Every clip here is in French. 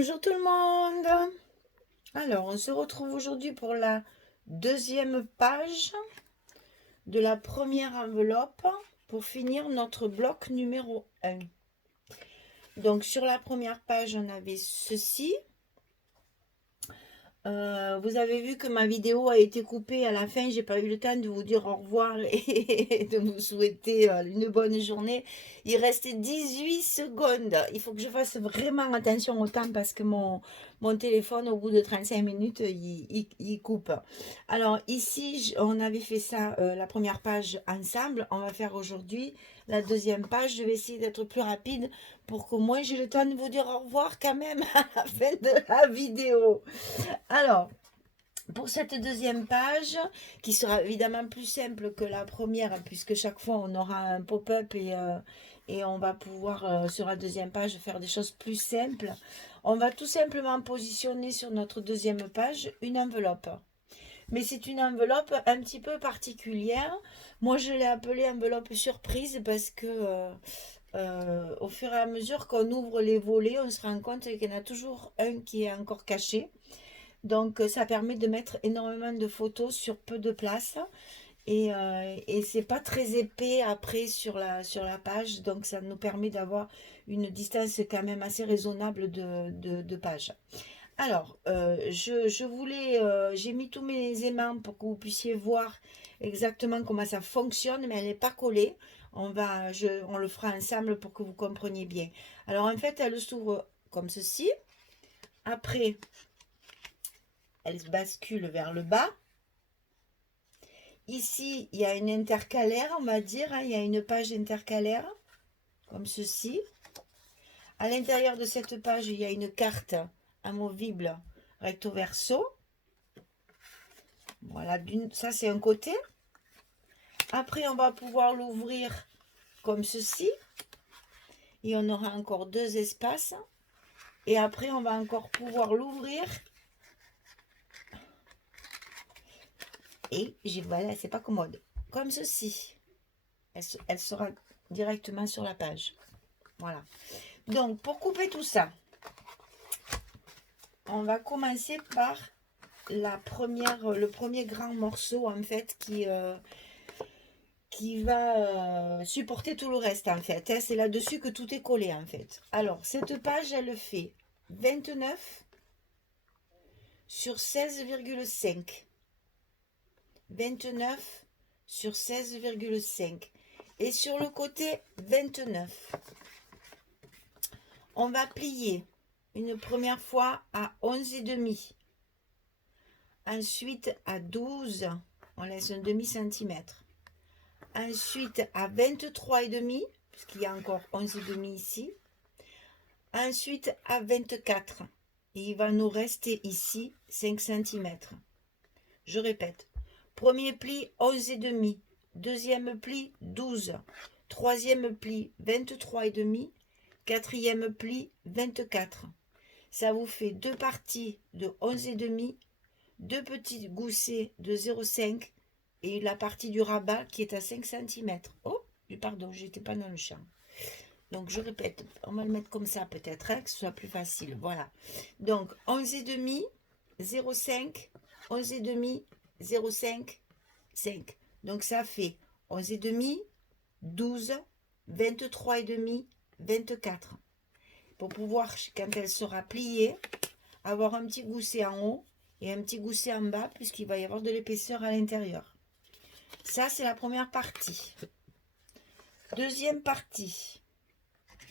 Bonjour tout le monde. Alors, on se retrouve aujourd'hui pour la deuxième page de la première enveloppe pour finir notre bloc numéro 1. Donc, sur la première page, on avait ceci. Vous avez vu que ma vidéo a été coupée à la fin, j'ai pas eu le temps de vous dire au revoir et de vous souhaiter une bonne journée. Il restait 18 secondes. Il faut que je fasse vraiment attention au temps parce que mon téléphone, au bout de 35 minutes, il coupe. Alors ici, on avait fait ça, la première page ensemble. On va faire aujourd'hui la deuxième page. Je vais essayer d'être plus rapide pour qu'au moins j'ai le temps de vous dire au revoir quand même à la fin de la vidéo. Alors, pour cette deuxième page, qui sera évidemment plus simple que la première, puisque chaque fois on aura un pop-up et on va pouvoir, sur la deuxième page, faire des choses plus simples, on va tout simplement positionner sur notre deuxième page une enveloppe. Mais c'est une enveloppe un petit peu particulière. Moi, je l'ai appelée enveloppe surprise parce que au fur et à mesure qu'on ouvre les volets, on se rend compte qu'il y en a toujours un qui est encore caché. Donc, ça permet de mettre énormément de photos sur peu de place. Et c'est pas très épais après sur la page. Donc, ça nous permet d'avoir une distance quand même assez raisonnable de pages. Alors, j'ai mis tous mes aimants pour que vous puissiez voir exactement comment ça fonctionne, mais elle n'est pas collée. On le fera ensemble pour que vous compreniez bien. Alors, en fait, elle s'ouvre comme ceci. Après, elle se bascule vers le bas. Ici, il y a une intercalaire, on va dire, hein, il y a une page intercalaire, comme ceci. À l'intérieur de cette page, il y a une carte amovible recto verso. Voilà, ça c'est un côté. Après, on va pouvoir l'ouvrir comme ceci. Et on aura encore deux espaces. Et après, on va encore pouvoir l'ouvrir. Et voilà, c'est pas commode. Comme ceci. Elle sera directement sur la page. Voilà. Donc, pour couper tout ça, on va commencer par le premier grand morceau, en fait, qui va supporter tout le reste, en fait. Hein. C'est là-dessus que tout est collé, en fait. Alors, cette page, elle fait 29 sur 16,5. 29 sur 16,5. Et sur le côté 29, on va plier une première fois à 11,5. Ensuite à 12, on laisse un demi-centimètre. Ensuite à 23,5, puisqu'il y a encore 11,5 ici. Ensuite à 24. Et il va nous rester ici 5 cm. Je répète. Premier pli 11,5. Deuxième pli 12. Troisième pli 23,5. Quatrième pli 24. Ça vous fait deux parties de 11,5. Deux petits goussets de 0,5 et la partie du rabat qui est à 5 cm. Oh, pardon, j'étais pas dans le champ. Donc je répète, on va le mettre comme ça peut-être, hein, que ce soit plus facile. Voilà. Donc 11,5, 0,5, 11,5, 0,5, 5. Donc ça fait 11,5, 12, 23,5, 24. Pour pouvoir, quand elle sera pliée, avoir un petit gousset en haut et un petit gousset en bas puisqu'il va y avoir de l'épaisseur à l'intérieur. Ça, c'est la première partie. Deuxième partie,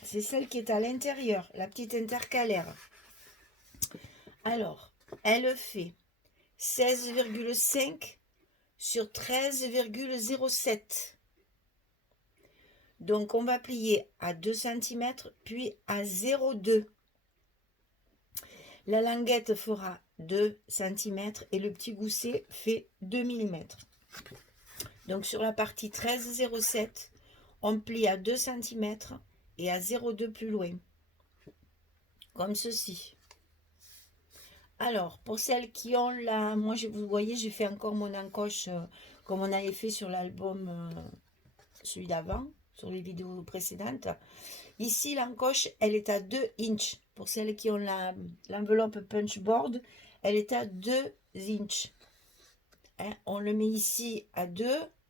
c'est celle qui est à l'intérieur, la petite intercalaire. Alors, elle fait 16,5 sur 13,07. Donc, on va plier à 2 cm, puis à 0,2. La languette fera 2 cm et le petit gousset fait 2 mm. Donc sur la partie 13,07, on plie à 2 cm et à 0,2 plus loin. Comme ceci. Alors, pour celles qui ont la... Moi, vous voyez, j'ai fait encore mon encoche comme on avait fait sur l'album, celui d'avant, sur les vidéos précédentes. Ici, l'encoche, elle est à 2 inches. Pour celles qui ont l'enveloppe punchboard, elle est à 2 inches. Hein, on le met ici à 2,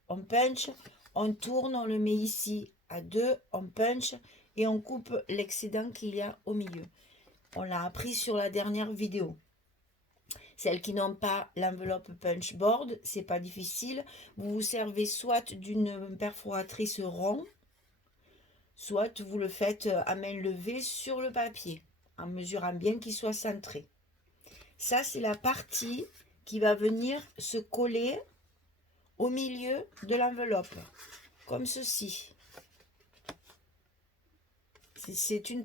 on punch, on tourne, on le met ici à 2, on punch et on coupe l'excédent qu'il y a au milieu. On l'a appris sur la dernière vidéo. Celles qui n'ont pas l'enveloppe punchboard, c'est pas difficile. Vous vous servez soit d'une perforatrice rond, soit vous le faites à main levée sur le papier, en mesurant bien qu'il soit centré. Ça, c'est la partie qui va venir se coller au milieu de l'enveloppe, comme ceci. C'est une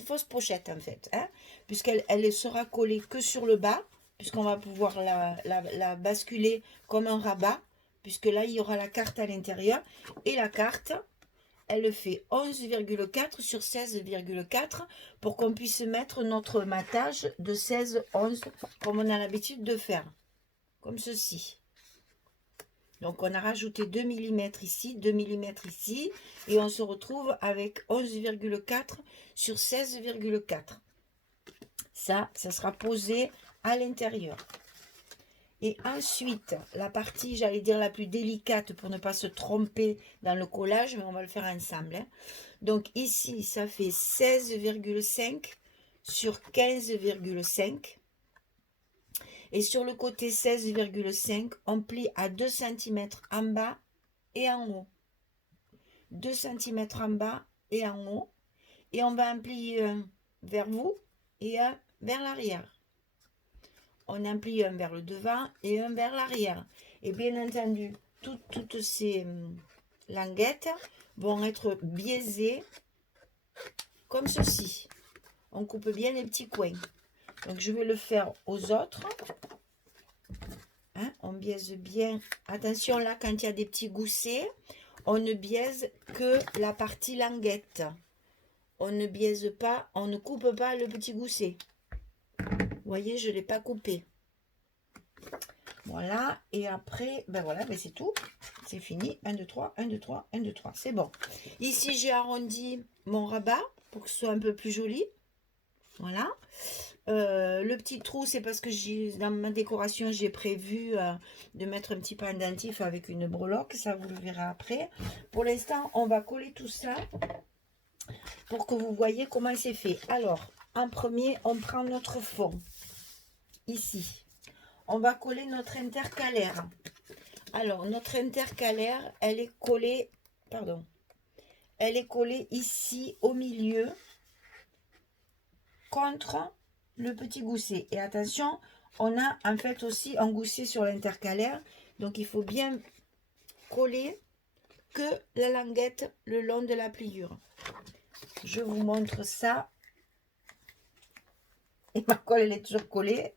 fausse pochette en fait, hein, puisqu'elle sera collée que sur le bas, puisqu'on va pouvoir la basculer comme un rabat, puisque là il y aura la carte à l'intérieur, et la carte, elle fait 11,4 sur 16,4 pour qu'on puisse mettre notre matage de 16-11 comme on a l'habitude de faire, comme ceci. Donc on a rajouté 2 mm ici, 2 mm ici, et on se retrouve avec 11,4 sur 16,4. Ça sera posé à l'intérieur. Et ensuite, la partie, j'allais dire la plus délicate pour ne pas se tromper dans le collage, mais on va le faire ensemble. Hein. Donc ici, ça fait 16,5 sur 15,5. Et sur le côté 16,5, on plie à 2 cm en bas et en haut. 2 cm en bas et en haut. Et on va en plier un vers vous et un vers l'arrière. On en plie un vers le devant et un vers l'arrière. Et bien entendu, toutes ces languettes vont être biaisées comme ceci. On coupe bien les petits coins. Donc je vais le faire aux autres. Hein, on biaise bien. Attention là, quand il y a des petits goussets, on ne biaise que la partie languette. On ne biaise pas, on ne coupe pas le petit gousset. Vous voyez, je ne l'ai pas coupé. Voilà, et après, ben voilà, ben c'est tout. C'est fini. 1, 2, 3, 1, 2, 3, 1, 2, 3. C'est bon. Ici, j'ai arrondi mon rabat pour que ce soit un peu plus joli. Voilà. Le petit trou, c'est parce que dans ma décoration, j'ai prévu de mettre un petit pendentif avec une breloque. Ça, vous le verrez après. Pour l'instant, on va coller tout ça pour que vous voyez comment c'est fait. Alors, en premier, on prend notre fond. Ici, on va coller notre intercalaire. Alors, notre intercalaire, elle est collée, elle est collée ici au milieu contre le petit gousset. Et attention, on a en fait aussi un gousset sur l'intercalaire. Donc, il faut bien coller que la languette le long de la pliure. Je vous montre ça. Et ma colle, elle est toujours collée.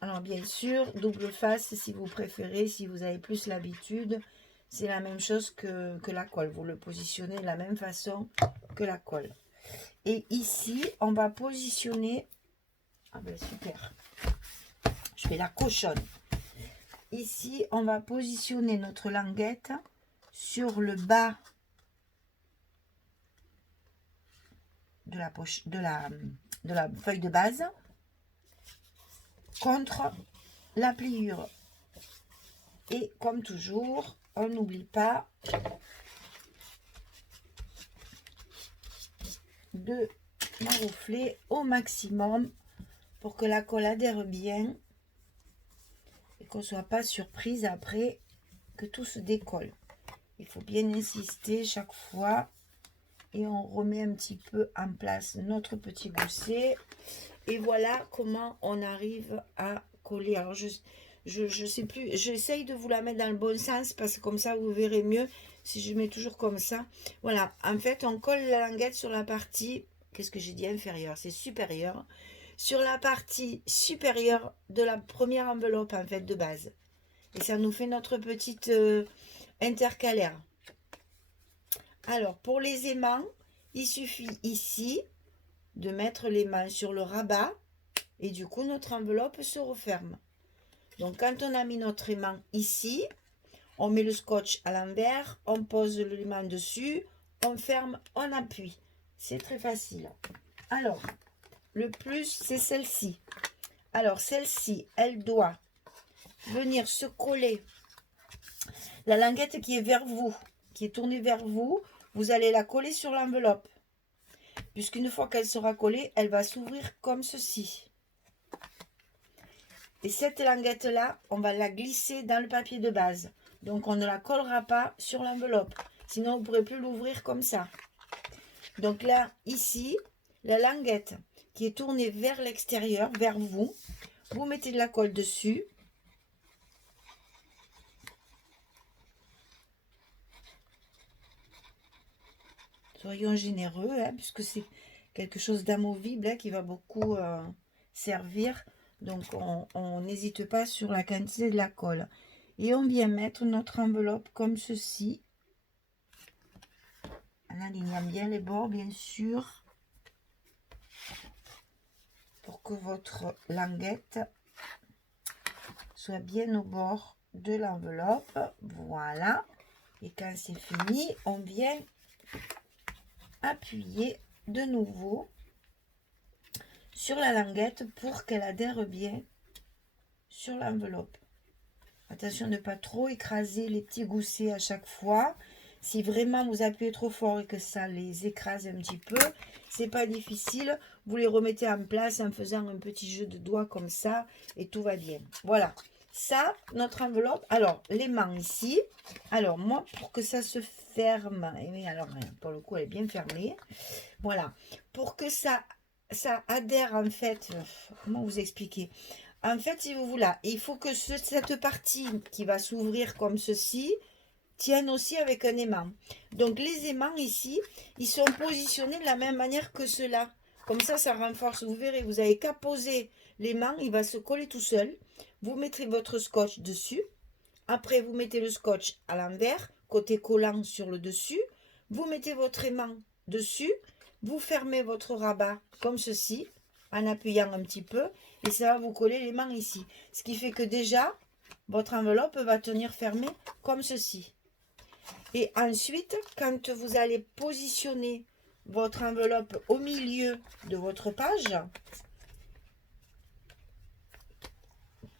Alors, bien sûr, double face si vous préférez, si vous avez plus l'habitude. C'est la même chose que la colle. Vous le positionnez de la même façon que la colle. Et ici, on va positionner... Ah ben super. Je fais la cochonne. Ici, on va positionner notre languette sur le bas de la feuille de base contre la pliure. Et comme toujours, on n'oublie pas de maroufler au maximum pour que la colle adhère bien et qu'on ne soit pas surprise après que tout se décolle. Il faut bien insister chaque fois et on remet un petit peu en place notre petit gousset. Et voilà comment on arrive à coller. Alors je sais plus, j'essaye de vous la mettre dans le bon sens parce que comme ça vous verrez mieux si je mets toujours comme ça. Voilà, en fait on colle la languette sur la partie, qu'est-ce que j'ai dit, inférieure, c'est supérieur, sur la partie supérieure de la première enveloppe en fait de base. Et ça nous fait notre petite intercalaire. Alors pour les aimants, il suffit ici de mettre les mains sur le rabat et du coup notre enveloppe se referme. Donc quand on a mis notre aimant ici, On met le scotch à l'envers, on pose le l'aimant dessus, on ferme, on appuie. C'est très facile. Alors, le plus, c'est celle-ci. Alors, celle-ci, elle doit venir se coller. La languette qui est vers vous, qui est tournée vers vous, vous allez la coller sur l'enveloppe. Puisqu'une fois qu'elle sera collée, elle va s'ouvrir comme ceci. Et cette languette-là, on va la glisser dans le papier de base. Donc, on ne la collera pas sur l'enveloppe. Sinon, vous ne pourrez plus l'ouvrir comme ça. Donc là, ici, la languette qui est tournée vers l'extérieur, vers vous, vous mettez de la colle dessus. Soyons généreux, hein, puisque c'est quelque chose d'amovible hein, qui va beaucoup servir. Donc, on n'hésite pas sur la quantité de la colle. Et on vient mettre notre enveloppe comme ceci. En alignant bien les bords, bien sûr. Pour que votre languette soit bien au bord de l'enveloppe. Voilà. Et quand c'est fini, on vient appuyer de nouveau sur la languette pour qu'elle adhère bien sur l'enveloppe. Attention de ne pas trop écraser les petits goussets à chaque fois. Si vraiment vous appuyez trop fort et que ça les écrase un petit peu, c'est pas difficile. Vous les remettez en place en faisant un petit jeu de doigts comme ça et tout va bien. Voilà. Ça, notre enveloppe. Alors, l'aimant ici. Alors, moi, pour que ça se ferme, et alors, pour le coup, elle est bien fermée. Voilà. Pour que ça adhère, en fait, comment vous expliquer? En fait, si vous voulez, il faut que cette partie qui va s'ouvrir comme ceci tienne aussi avec un aimant. Donc, les aimants ici, ils sont positionnés de la même manière que cela. Comme ça renforce. Vous verrez, vous n'avez qu'à poser l'aimant, il va se coller tout seul. Vous mettrez votre scotch dessus. Après, vous mettez le scotch à l'envers, côté collant sur le dessus. Vous mettez votre aimant dessus. Vous fermez votre rabat comme ceci, en appuyant un petit peu. Et ça va vous coller l'aimant ici. Ce qui fait que déjà, votre enveloppe va tenir fermée comme ceci. Et ensuite, quand vous allez positionner votre enveloppe au milieu de votre page,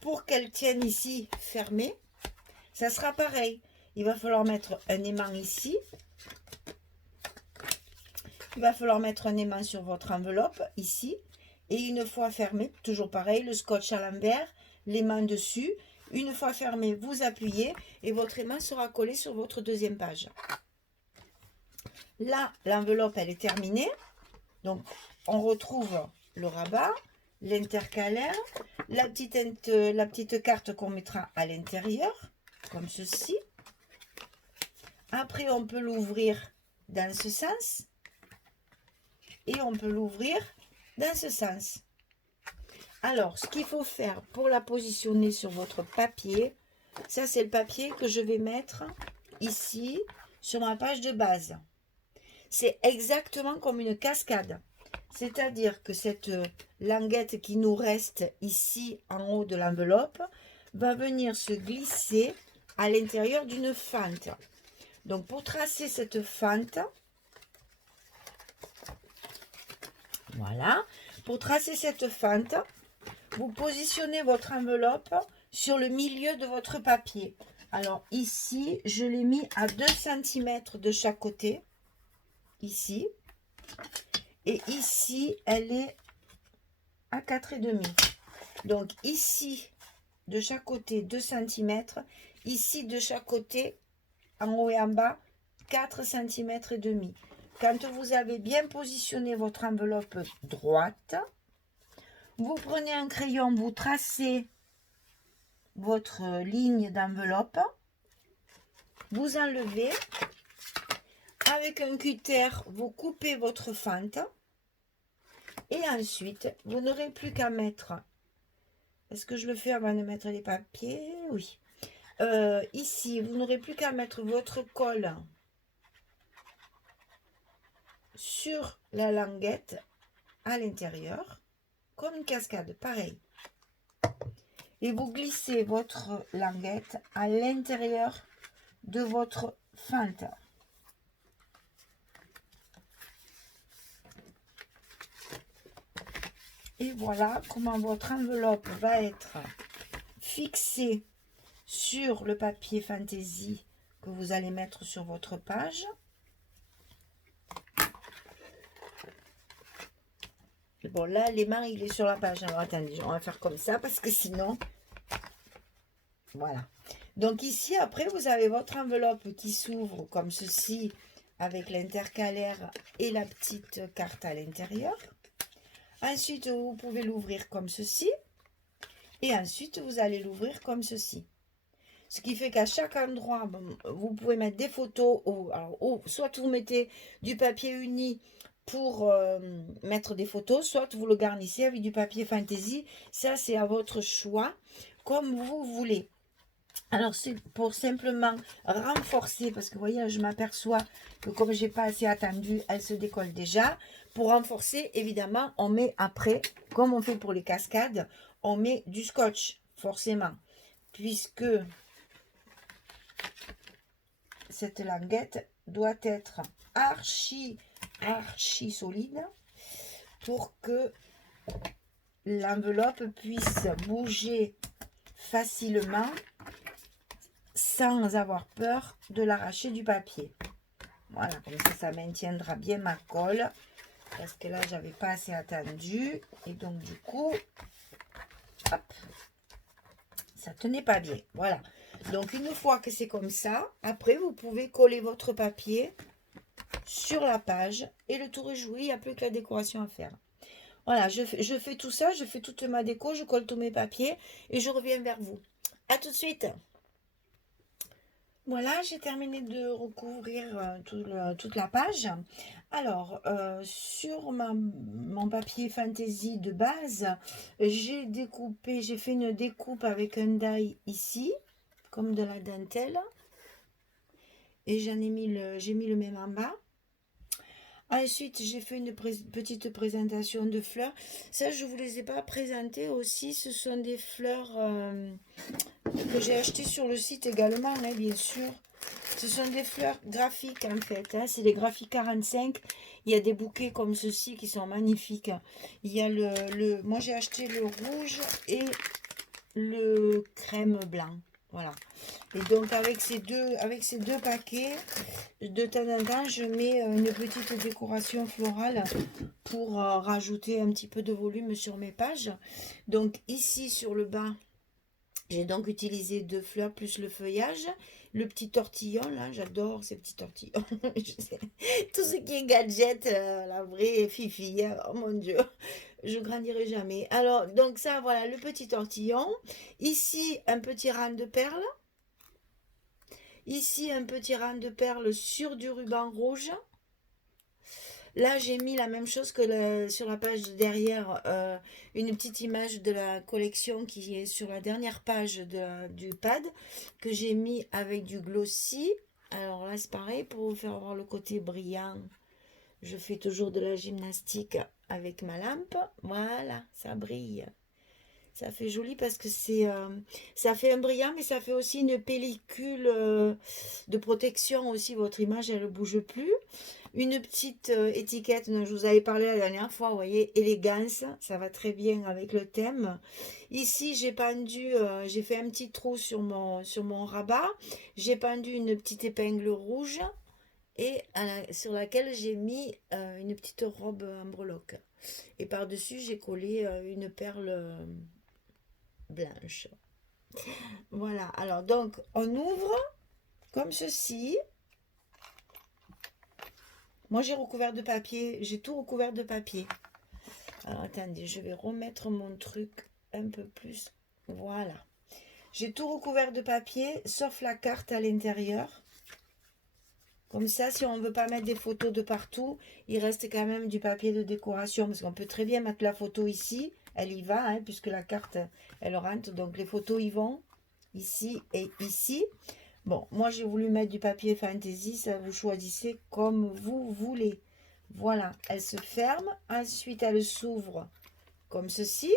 pour qu'elle tienne ici fermée, ça sera pareil. Il va falloir mettre un aimant ici. Il va falloir mettre un aimant sur votre enveloppe ici. Et une fois fermé, toujours pareil, le scotch à l'envers, l'aimant dessus. Une fois fermé, vous appuyez et votre aimant sera collé sur votre deuxième page. Là, l'enveloppe, elle est terminée. Donc, on retrouve le rabat, l'intercalaire, la petite carte qu'on mettra à l'intérieur, comme ceci. Après, on peut l'ouvrir dans ce sens. Et on peut l'ouvrir dans ce sens. Alors, ce qu'il faut faire pour la positionner sur votre papier, ça c'est le papier que je vais mettre ici sur ma page de base. C'est exactement comme une cascade. C'est-à-dire que cette languette qui nous reste ici en haut de l'enveloppe va venir se glisser à l'intérieur d'une fente. Donc pour tracer cette fente, voilà, pour tracer cette fente, vous positionnez votre enveloppe sur le milieu de votre papier. Alors ici, je l'ai mis à 2 cm de chaque côté, ici. Et ici, elle est à 4,5. Donc ici, de chaque côté, 2 cm. Ici, de chaque côté, en haut et en bas, 4 cm et demi. Quand vous avez bien positionné votre enveloppe droite, vous prenez un crayon, vous tracez votre ligne d'enveloppe, vous enlevez, avec un cutter, vous coupez votre fente, et ensuite, vous n'aurez plus qu'à mettre, est-ce que je le fais avant de mettre les papiers? Oui. Ici, vous n'aurez plus qu'à mettre votre colle sur la languette à l'intérieur, comme une cascade, pareil. Et vous glissez votre languette à l'intérieur de votre fente. Et voilà comment votre enveloppe va être fixée sur le papier fantaisie que vous allez mettre sur votre page. Bon, là, l'aimant, il est sur la page. Alors, attendez, on va faire comme ça parce que sinon... Voilà. Donc, ici, après, vous avez votre enveloppe qui s'ouvre comme ceci avec l'intercalaire et la petite carte à l'intérieur. Ensuite, vous pouvez l'ouvrir comme ceci. Et ensuite, vous allez l'ouvrir comme ceci. Ce qui fait qu'à chaque endroit, vous pouvez mettre des photos. Soit vous mettez du papier uni pour mettre des photos, soit vous le garnissez avec du papier fantaisie. Ça, c'est à votre choix, comme vous voulez. Alors, c'est pour simplement renforcer, parce que vous voyez, je m'aperçois que comme j'ai pas assez attendu, elle se décolle déjà. Pour renforcer, évidemment, on met après, comme on fait pour les cascades, on met du scotch, forcément. Puisque cette languette doit être archi solide pour que l'enveloppe puisse bouger facilement sans avoir peur de l'arracher du papier. Voilà, comme ça maintiendra bien ma colle. Parce que là, j'avais pas assez attendu. Et donc, du coup, hop, ça tenait pas bien. Voilà. Donc, une fois que c'est comme ça, après, vous pouvez coller votre papier sur la page. Et le tour est joué. Il n'y a plus que la décoration à faire. Voilà, je fais tout ça. Je fais toute ma déco. Je colle tous mes papiers. Et je reviens vers vous. À tout de suite. Voilà, j'ai terminé de recouvrir toute la page. Alors, sur mon papier fantaisie de base, j'ai fait une découpe avec un die ici, comme de la dentelle. Et j'ai mis le même en bas. Ensuite, j'ai fait une petite présentation de fleurs. Ça, je ne vous les ai pas présentées aussi. Ce sont des fleurs que j'ai achetées sur le site également, hein, bien sûr. Ce sont des fleurs graphiques en fait. Hein. C'est les graphiques 45. Il y a des bouquets comme ceci qui sont magnifiques. Il y a moi, j'ai acheté le rouge et le crème blanc. Voilà. Et donc avec ces deux paquets, de temps en temps, je mets une petite décoration florale pour rajouter un petit peu de volume sur mes pages. Donc ici sur le bas, j'ai donc utilisé 2 fleurs plus le feuillage. Le petit tortillon, là, j'adore ces petits tortillons. Tout ce qui est gadget, la vraie fifi, hein. Oh mon Dieu, je grandirai jamais. Alors, donc ça, voilà, le petit tortillon. Ici, un petit rang de perles. Ici, un petit rang de perles sur du ruban rouge. Là, j'ai mis la même chose que sur la page derrière, une petite image de la collection qui est sur la dernière page du pad, que j'ai mis avec du glossy. Alors là, c'est pareil, pour vous faire voir le côté brillant, je fais toujours de la gymnastique avec ma lampe. Voilà, ça brille. Ça fait joli parce que ça fait un brillant, mais ça fait aussi une pellicule de protection aussi. Votre image, elle ne bouge plus. Une petite étiquette dont je vous avais parlé la dernière fois, vous voyez, élégance, ça va très bien avec le thème. Ici, j'ai pendu, j'ai fait un petit trou sur mon rabat. J'ai pendu une petite épingle rouge et sur laquelle j'ai mis une petite robe en breloque. Et par-dessus, j'ai collé une perle blanche. Voilà, alors donc, on ouvre comme ceci. Moi, j'ai recouvert de papier. J'ai tout recouvert de papier. Alors, attendez, je vais remettre mon truc un peu plus. Voilà. J'ai tout recouvert de papier, sauf la carte à l'intérieur. Comme ça, si on ne veut pas mettre des photos de partout, il reste quand même du papier de décoration. Parce qu'on peut très bien mettre la photo ici. Elle y va, hein, puisque la carte, elle rentre. Donc, les photos y vont. Ici et ici. Bon, moi j'ai voulu mettre du papier fantaisie, ça vous choisissez comme vous voulez. Voilà, elle se ferme, ensuite elle s'ouvre comme ceci.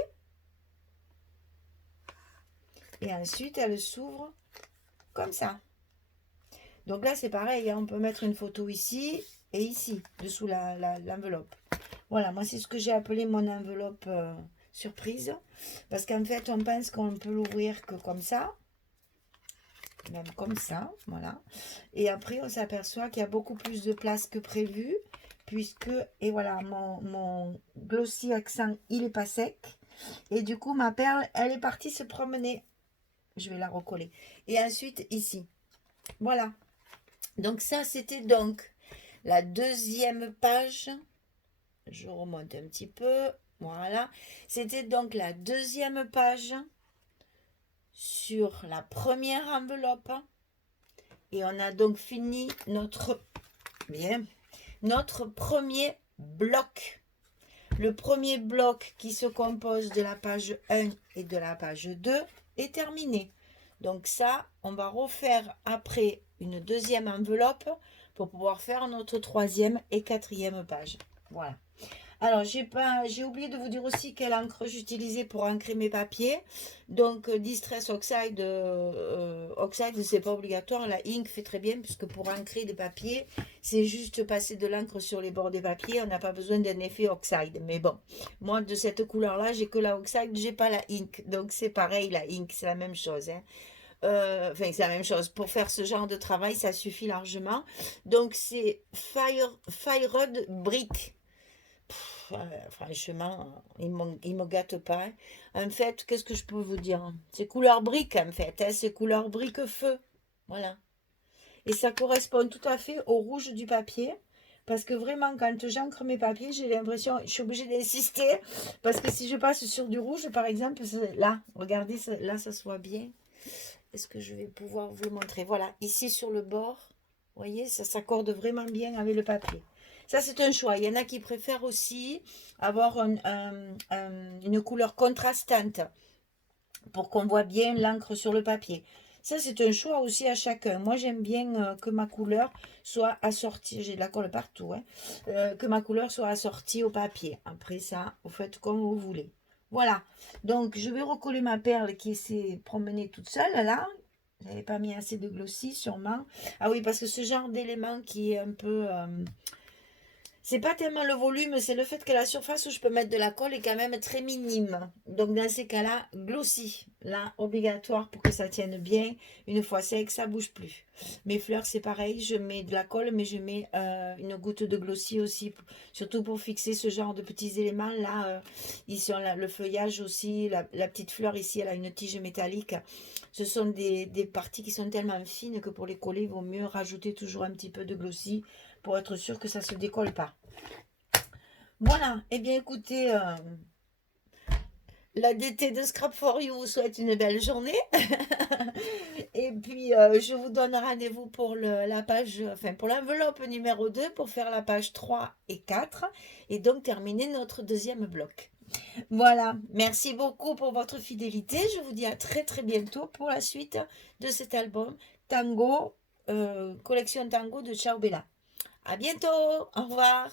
Et ensuite elle s'ouvre comme ça. Donc là, c'est pareil, hein, on peut mettre une photo ici et ici, dessous l'enveloppe. Voilà, moi, c'est ce que j'ai appelé mon enveloppe surprise. Parce qu'en fait, on pense qu'on peut l'ouvrir que comme ça. Même comme ça, voilà. Et après, on s'aperçoit qu'il y a beaucoup plus de place que prévu. Puisque, et voilà, mon glossy accent, il est pas sec. Et du coup, ma perle, elle est partie se promener. Je vais la recoller. Et ensuite, ici. Voilà. Donc ça, c'était donc la deuxième page. Je remonte un petit peu. Voilà. C'était donc la deuxième page sur la première enveloppe. Et on a donc fini notre premier bloc. Le premier bloc qui se compose de la page 1 et de la page 2 est terminé. Donc ça, on va refaire après une deuxième enveloppe pour pouvoir faire notre troisième et quatrième page. Voilà. Alors, j'ai oublié de vous dire aussi quelle encre j'utilisais pour ancrer mes papiers. Donc, Distress Oxide, Oxide, c'est pas obligatoire. La ink fait très bien, puisque pour ancrer des papiers, c'est juste passer de l'encre sur les bords des papiers. On n'a pas besoin d'un effet Oxide. Mais bon, moi, de cette couleur-là, j'ai que la Oxide, j'ai pas la ink. Donc, c'est pareil, la ink, c'est la même chose. Hein. Enfin, c'est la même chose. Pour faire ce genre de travail, ça suffit largement. Donc, c'est Fired Brick. Franchement, il me gâte pas. Hein. En fait, qu'est-ce que je peux vous dire? C'est couleur brique, en fait. Hein. C'est couleur brique feu. Voilà. Et ça correspond tout à fait au rouge du papier. Parce que vraiment, quand j'encre mes papiers, j'ai l'impression, je suis obligée d'insister. Parce que si je passe sur du rouge, par exemple, là, regardez, là, ça se voit bien. Est-ce que je vais pouvoir vous le montrer? Voilà, ici sur le bord, vous voyez, ça s'accorde vraiment bien avec le papier. Ça, c'est un choix. Il y en a qui préfèrent aussi avoir une couleur contrastante pour qu'on voit bien l'encre sur le papier. Ça, c'est un choix aussi à chacun. Moi, j'aime bien que ma couleur soit assortie. J'ai de la colle partout. Hein, que ma couleur soit assortie au papier. Après ça, vous faites comme vous voulez. Voilà. Donc, je vais recoller ma perle qui s'est promenée toute seule, là. Je n'avais pas mis assez de glossy, sûrement. Ah oui, parce que ce genre d'élément qui est un peu... c'est pas tellement le volume, c'est le fait que la surface où je peux mettre de la colle est quand même très minime. Donc dans ces cas-là, glossy. Là, obligatoire pour que ça tienne bien. Une fois sec, ça bouge plus. Mes fleurs, c'est pareil. Je mets de la colle, mais je mets une goutte de glossy aussi. Surtout pour fixer ce genre de petits éléments. Là, ici, on a le feuillage aussi. La petite fleur ici, elle a une tige métallique. Ce sont des parties qui sont tellement fines que pour les coller, il vaut mieux rajouter toujours un petit peu de glossy pour être sûr que ça ne se décolle pas. Voilà, eh bien écoutez, la DT de Scrap for You vous souhaite une belle journée. Et puis je vous donne rendez-vous pour la page, enfin pour l'enveloppe numéro 2 pour faire la page 3 et 4 et donc terminer notre deuxième bloc. Voilà, merci beaucoup pour votre fidélité. Je vous dis à très très bientôt pour la suite de cet album Tango, collection Tango de Ciao Bella. À bientôt, au revoir.